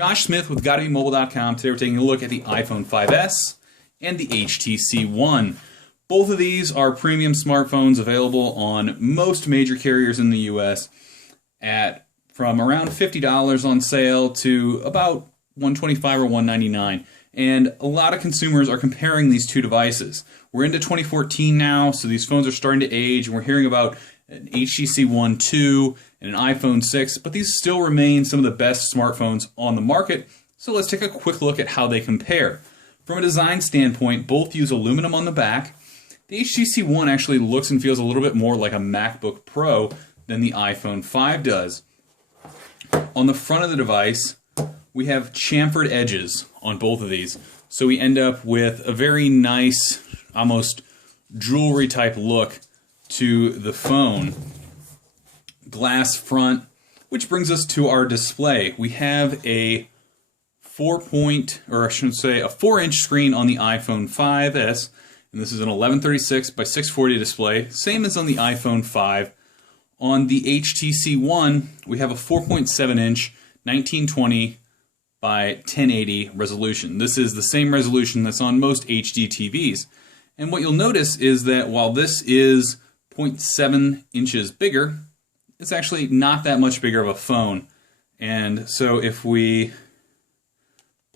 Josh Smith with GottaBeMobile.com. Today we're taking a look at the iPhone 5S and the HTC One. Both of these are premium smartphones available on most major carriers in the US at from around $50 on sale to about $125 or $199. And a lot of consumers are comparing these two devices. We're into 2014 now, so these phones are starting to age, and we're hearing about an HTC One 2 and an iPhone 6, but these still remain some of the best smartphones on the market. So let's take a quick look at how they compare. From a design standpoint, both use aluminum on the back. The HTC One actually looks and feels a little bit more like a MacBook Pro than the iPhone 5 does. On the front of the device, we have chamfered edges on both of these. So we end up with a very nice, almost jewelry type look to the phone. Glass front, which brings us to our display. We have a 4-inch screen on the iPhone 5S, and this is an 1136 by 640 display, same as on the iPhone 5. On the HTC One, we have a 4.7-inch 1920 by 1080 resolution. This is the same resolution that's on most HD TVs. And what you'll notice is that while this is 0.7 inches bigger, it's actually not that much bigger of a phone. And so if we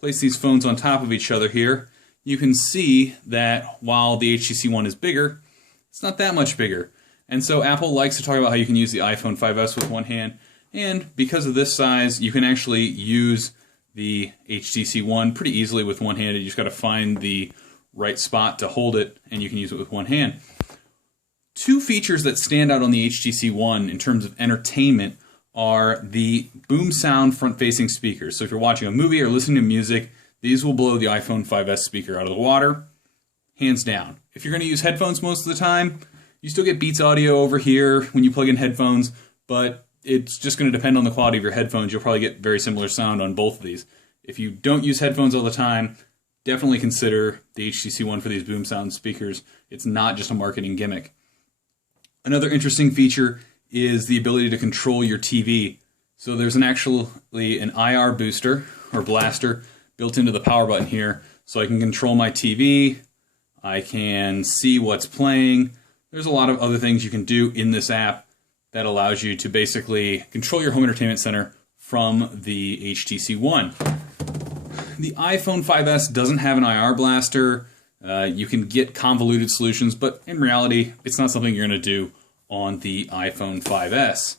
place these phones on top of each other here, you can see that while the HTC One is bigger, it's not that much bigger. And so Apple likes to talk about how you can use the iPhone 5S with one hand, and because of this size, you can actually use the HTC One pretty easily with one hand. You just got to find the right spot to hold it, and you can use it with one hand. Two features that stand out on the HTC One in terms of entertainment are the boom sound front-facing speakers. So if you're watching a movie or listening to music, these will blow the iPhone 5S speaker out of the water, hands down. If you're going to use headphones most of the time, you still get Beats audio over here when you plug in headphones, but it's just going to depend on the quality of your headphones. You'll probably get very similar sound on both of these. If you don't use headphones all the time, definitely consider the HTC One for these boom sound speakers. It's not just a marketing gimmick. Another interesting feature is the ability to control your TV. So there's actually an IR booster or blaster built into the power button here, so I can control my TV, I can see what's playing. There's a lot of other things you can do in this app that allows you to basically control your home entertainment center from the HTC One. The iPhone 5S doesn't have an IR blaster. You can get convoluted solutions, but in reality, it's not something you're going to do on the iPhone 5S.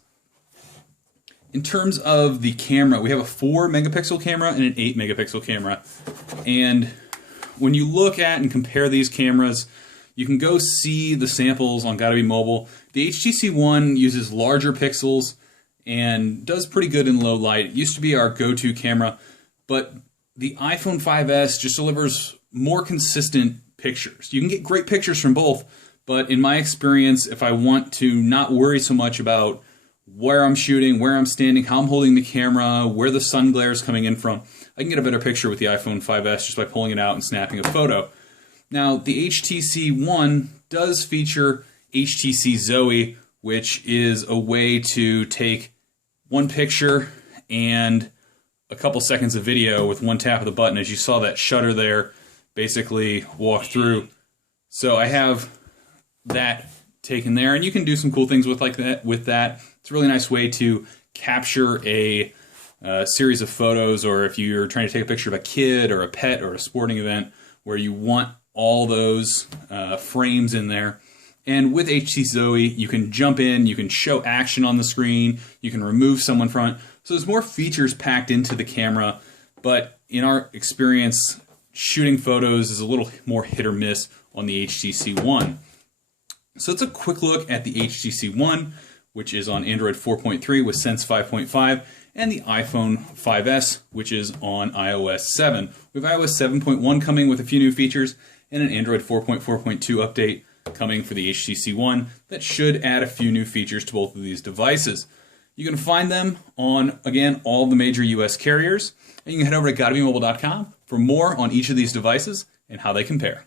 In terms of the camera, we have a 4-megapixel camera and an 8-megapixel camera. And when you look at and compare these cameras, you can go see the samples on Gotta Be Mobile. The HTC One uses larger pixels and does pretty good in low light. It used to be our go-to camera, but the iPhone 5S just delivers more consistent pictures. You can get great pictures from both, but in my experience, if I want to not worry so much about where I'm shooting, where I'm standing, how I'm holding the camera, where the sun glare is coming in from, I can get a better picture with the iPhone 5S just by pulling it out and snapping a photo. Now, the HTC One does feature HTC Zoe, which is a way to take one picture and a couple seconds of video with one tap of the button. As you saw that shutter there basically walk through. So I have that taken there, and you can do some cool things with that. It's a really nice way to capture a series of photos, or if you're trying to take a picture of a kid or a pet or a sporting event where you want all those frames in there. And with HTC Zoe, you can jump in, you can show action on the screen, you can remove someone from it. So there's more features packed into the camera, but in our experience, shooting photos is a little more hit or miss on the HTC One. So let's a quick look at the HTC One, which is on Android 4.3 with Sense 5.5, and the iPhone 5S, which is on iOS 7. We have iOS 7.1 coming with a few new features, and an Android 4.4.2 update coming for the HTC One that should add a few new features to both of these devices. You can find them on, again, all the major US carriers, and you can head over to GottaBeMobile.com for more on each of these devices and how they compare.